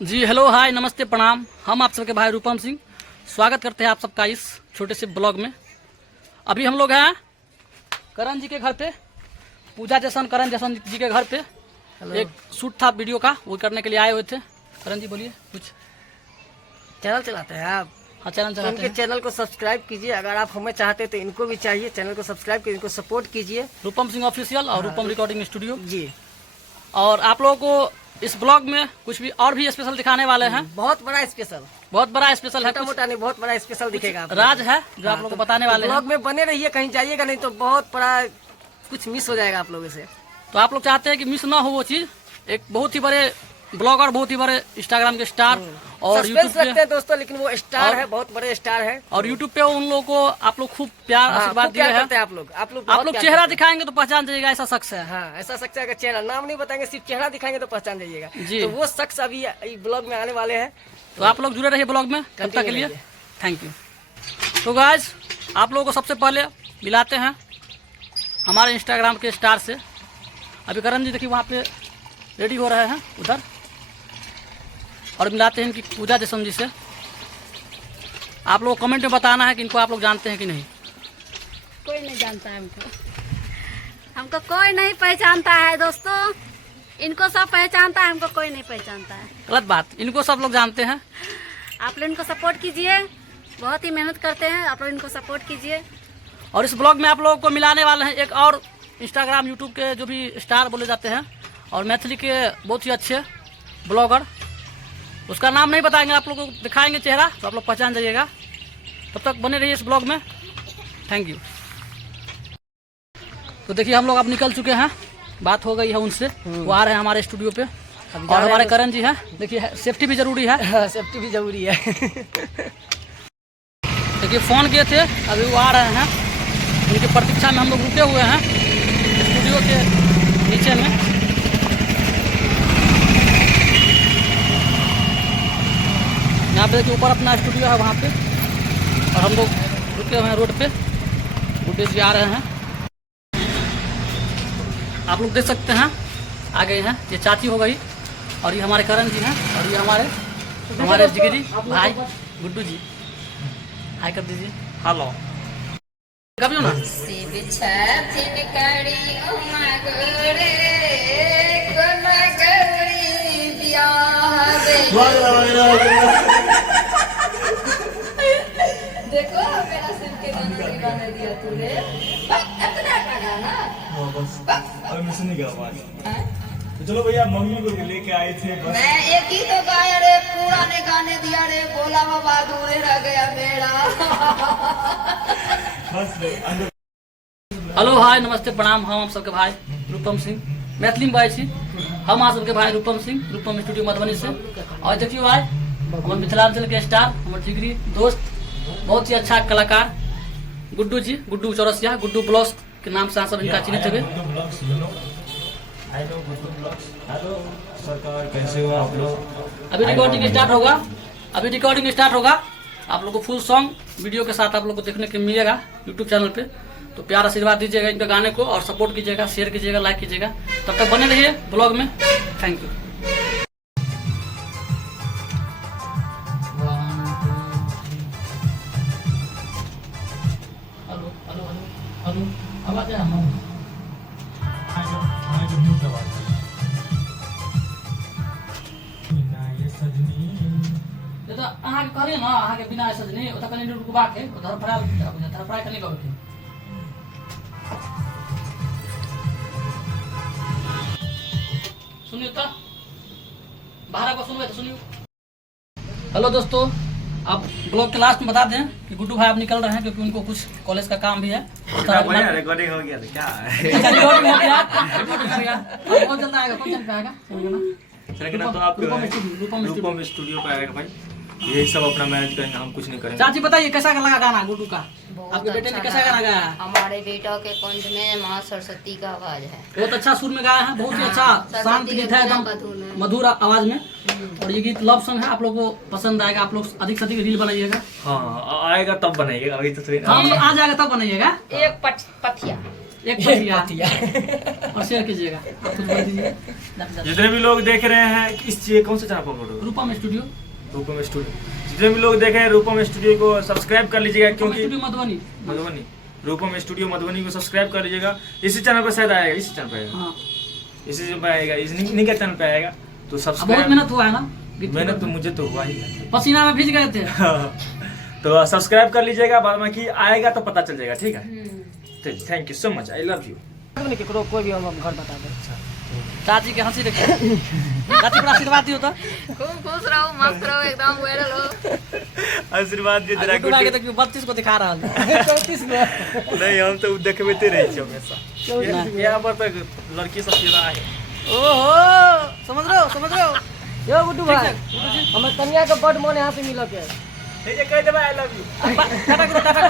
जी hello hi नमस्ते प्रणाम। हम आप सबके भाई रूपम सिंह स्वागत करते हैं आप सबका इस छोटे से ब्लॉग में। अभी हम लोग हैं करण जी के घर पे, पूजा जैसन करण जैसन जी के घर पे। एक शूट था वीडियो का, वो करने के लिए आए हुए थे। करण जी बोलिए कुछ। चैनल चलाते हैं आप? हाँ चैनल चलाते इनके हैं। चैनल को सब्सक्राइब कीजिए। अगर आप हमें चाहते हैं तो इनको भी चाहिए, चैनल को सब्सक्राइब कीजिए, इनको सपोर्ट कीजिए। रूपम सिंह ऑफिशियल और रूपम रिकॉर्डिंग स्टूडियो जी। और आप लोगों को इस ब्लॉग में कुछ भी और भी स्पेशल दिखाने वाले हैं। बहुत बड़ा स्पेशल, बहुत बड़ा स्पेशल है, छोटा मोटा नहीं, बहुत बड़ा स्पेशल दिखेगा आपको। राज है जो आप लोगों को बताने वाले हैं। ब्लॉग में बने रहिए, कहीं जाइएगा नहीं तो बहुत बड़ा कुछ मिस हो जाएगा आप लोगों से। तो आप लोग चाहते हैं कि मिस ना हो वो चीज़। एक बहुत ही बड़े ब्लॉगर, बहुत ही बड़े इंस्टाग्राम के स्टार और यूट्यूब रखते पे हैं दोस्तों, लेकिन वो स्टार है, बहुत बड़े स्टार है। और यूट्यूब पे उन लोगों को आप लोग खूब प्यार आशीर्वाद दिए हैं। आप लोग आप लोग चेहरा दिखाएंगे तो पहचान जाइएगा ऐसा शख्स है। हाँ, ऐसा शख्स का चेहरा नाम नहीं बताएंगे, सिर्फ चेहरा दिखाएंगे तो पहचान जाइएगा जी। तो वो शख्स अभी ब्लॉग में आने वाले हैं। तो आप लोग जुड़े रहिए ब्लॉग में तब तक के लिए। Thank you. तो गाइस आप लोगों को सबसे पहले मिलाते हैं हमारे इंस्टाग्राम के स्टार से। अभी करण जी देखिए वहाँ पे रेडी हो रहे हैं उधर, और मिलाते हैं इनकी पूजा जैसन जी से। आप लोग कमेंट में बताना है कि इनको आप लोग जानते हैं कि नहीं। कोई नहीं जानता है हमको कोई नहीं पहचानता है दोस्तों। इनको सब पहचानता है, हमको कोई नहीं पहचानता है। गलत बात, इनको सब लोग जानते हैं। आप लोग इनको सपोर्ट कीजिए, बहुत ही मेहनत करते हैं, आप लोग इनको सपोर्ट कीजिए। और इस ब्लॉग में आप लोगों को मिलाने वाले हैं एक और इंस्टाग्राम यूट्यूब के जो भी स्टार बोले जाते हैं और मैथिली के बहुत ही अच्छे ब्लॉगर। उसका नाम नहीं बताएंगे, आप लोगों को दिखाएंगे चेहरा तो आप लोग पहचान जाइएगा। तब तक बने रहिए इस ब्लॉग में। Thank you. तो देखिए हम लोग अब निकल चुके हैं, बात हो गई है उनसे, वो आ रहे हैं हमारे स्टूडियो पे। और हमारे करण जी हैं, देखिए सेफ्टी भी जरूरी है। सेफ्टी भी जरूरी है। देखिए फ़ोन किए थे, अभी वो आ रहे हैं। उनकी प्रतीक्षा में हम लोग रुके हुए हैं स्टूडियो के नीचे में। यहाँ पे देखिए ऊपर अपना स्टूडियो है वहाँ पे, और हम लोग रुके हुए हैं रोड पे। गुड्डे जी आ रहे हैं, आप लोग देख सकते हैं आ गए हैं। ये चाची हो गई और ये हमारे करण जी हैं और ये हमारे जिगरी भाई गुड्डू जी। हाय कर दीजिए। हेलो कभी हो ना। देखो मेरा सिर के गाने दिया तूने, अपना का गाना। और मैं सुनी क्या आवाज। तो चलो भैया, मम्मी को लेके आए थे बस। मैं एक ही तो गाया रे, पुराने गाने दिया रे, बोला बाबा दूरे रह गया मेरा। बस हेलो हाय नमस्ते प्रणाम। हम आप सबके भाई रूपम सिंह, मैथिली में बाजै छी। हम आप सबके भाई रूपम सिंह, रूपम स्टूडियो मधुबनी से। और देखियो भाई हमारे मिथिलांचल के स्टार, हमारे जिगरी दोस्त, बहुत ही अच्छा कलाकार गुड्डू जी, गुड्डू चौरसिया, गुड्डू ब्लॉग्स के नाम से आप सब इनका चिन्हित थे। हेलो सरकार, कैसे हो आप लोग? अभी रिकॉर्डिंग स्टार्ट होगा। आप लोग को फुल सॉन्ग वीडियो के साथ आप लोग को देखने को मिलेगा यूट्यूब चैनल पे। तो प्यार आशीर्वाद दीजिएगा इनके गाने को और सपोर्ट कीजिएगा, शेयर कीजिएगा, लाइक कीजिएगा। तब तक बने रहिए ब्लॉग में। Thank you. हेलो आवाज है। तो अहाँ के कहलिए ना, अहाँ के बिना सजनी ओतऽ कनि रुकबा के धरफड़ा कनि लगे के। सुनिए तो बाहर को सुनबे तो सुनियो। हेलो दोस्तों, आप ब्लॉग के लास्ट में बता दें कि गुड्डू भाई अब निकल रहे हैं क्योंकि उनको कुछ कॉलेज का काम भी है। रिकॉर्डिंग हो गया तो क्या है? बहुत जल्द आएगा, कौन पे आएगा तो आप रूपम स्टूडियो पे आएगा भाई। यही सब अपना मैनेज करेंगे, हम कुछ नहीं करेंगे। चाची बताइए कैसा लगा गाना गुड्डू का? आपके बेटे ने कैसा गाना गाया? हमारे बेटा के कंठ में माँ सरस्वती का आवाज है। बहुत अच्छा सुर में गाया है, बहुत ही अच्छा शांत गीत है, एकदम मधुर आवाज में। और ये गीत लव सॉन्ग है, आप लोगों को पसंद आएगा। आप लोग अधिक से अधिक रील बनाइएगा। हाँ आएगा तब बनाइएगा, अभी तो हाँ आ जाएगा तब बनाइएगा। एक पथिया एक पतिया और शेयर कीजिएगा। आप कुछ बोल दीजिए। जितने भी लोग देख रहे हैं इस चीज कौन सा चैनल पर बोल रहे हो? रूपम स्टूडियो, रूपम स्टूडियो। जितने भी लोग देख रहे हैं रूपम स्टूडियो को सब्सक्राइब कर लीजिएगा, क्योंकि स्टूडियो मधुबनी। मधुबनी रूपम स्टूडियो मधुबनी को सब्सक्राइब कर लीजिएगा। इसी चैनल पर शायद आएगा, इसी चैनल पर आएगा, हाँ, इसी चैनल पर आएगा, इन्हीं के चैनल पर आएगा। तो अब बहुत सब्सक्राइब, मेहनत हुआ है ना, मेहनत तो मुझे तो हुआ ही है। पसीना में भीज गए थे। तो सब्सक्राइब कर लीजिएगा, बाद में कि आएगा तो पता चल जाएगा। ठीक है, thank you so much, I love you. केकरो कोई भी हम घर बता दे। चाची के हंसी देखिए। चाची को आशीर्वाद दियो तो। खूब खुश रहो, मस्त रहो, एकदम वायरल हो। आशीर्वाद दे तेरा गुड्डू आगे देखियो 32 को दिखा रहा है। 34 में नहीं, हम तो देखबेते रहे छी हमेशा। यहाँ पर तो लड़की सब सीधा है। ओहो, समझ रहे हो। यो गुड्डू भाई, हमें कन्या के बड़ मन यहाँ से मिल के। कह देबा आई लव यू। टाटा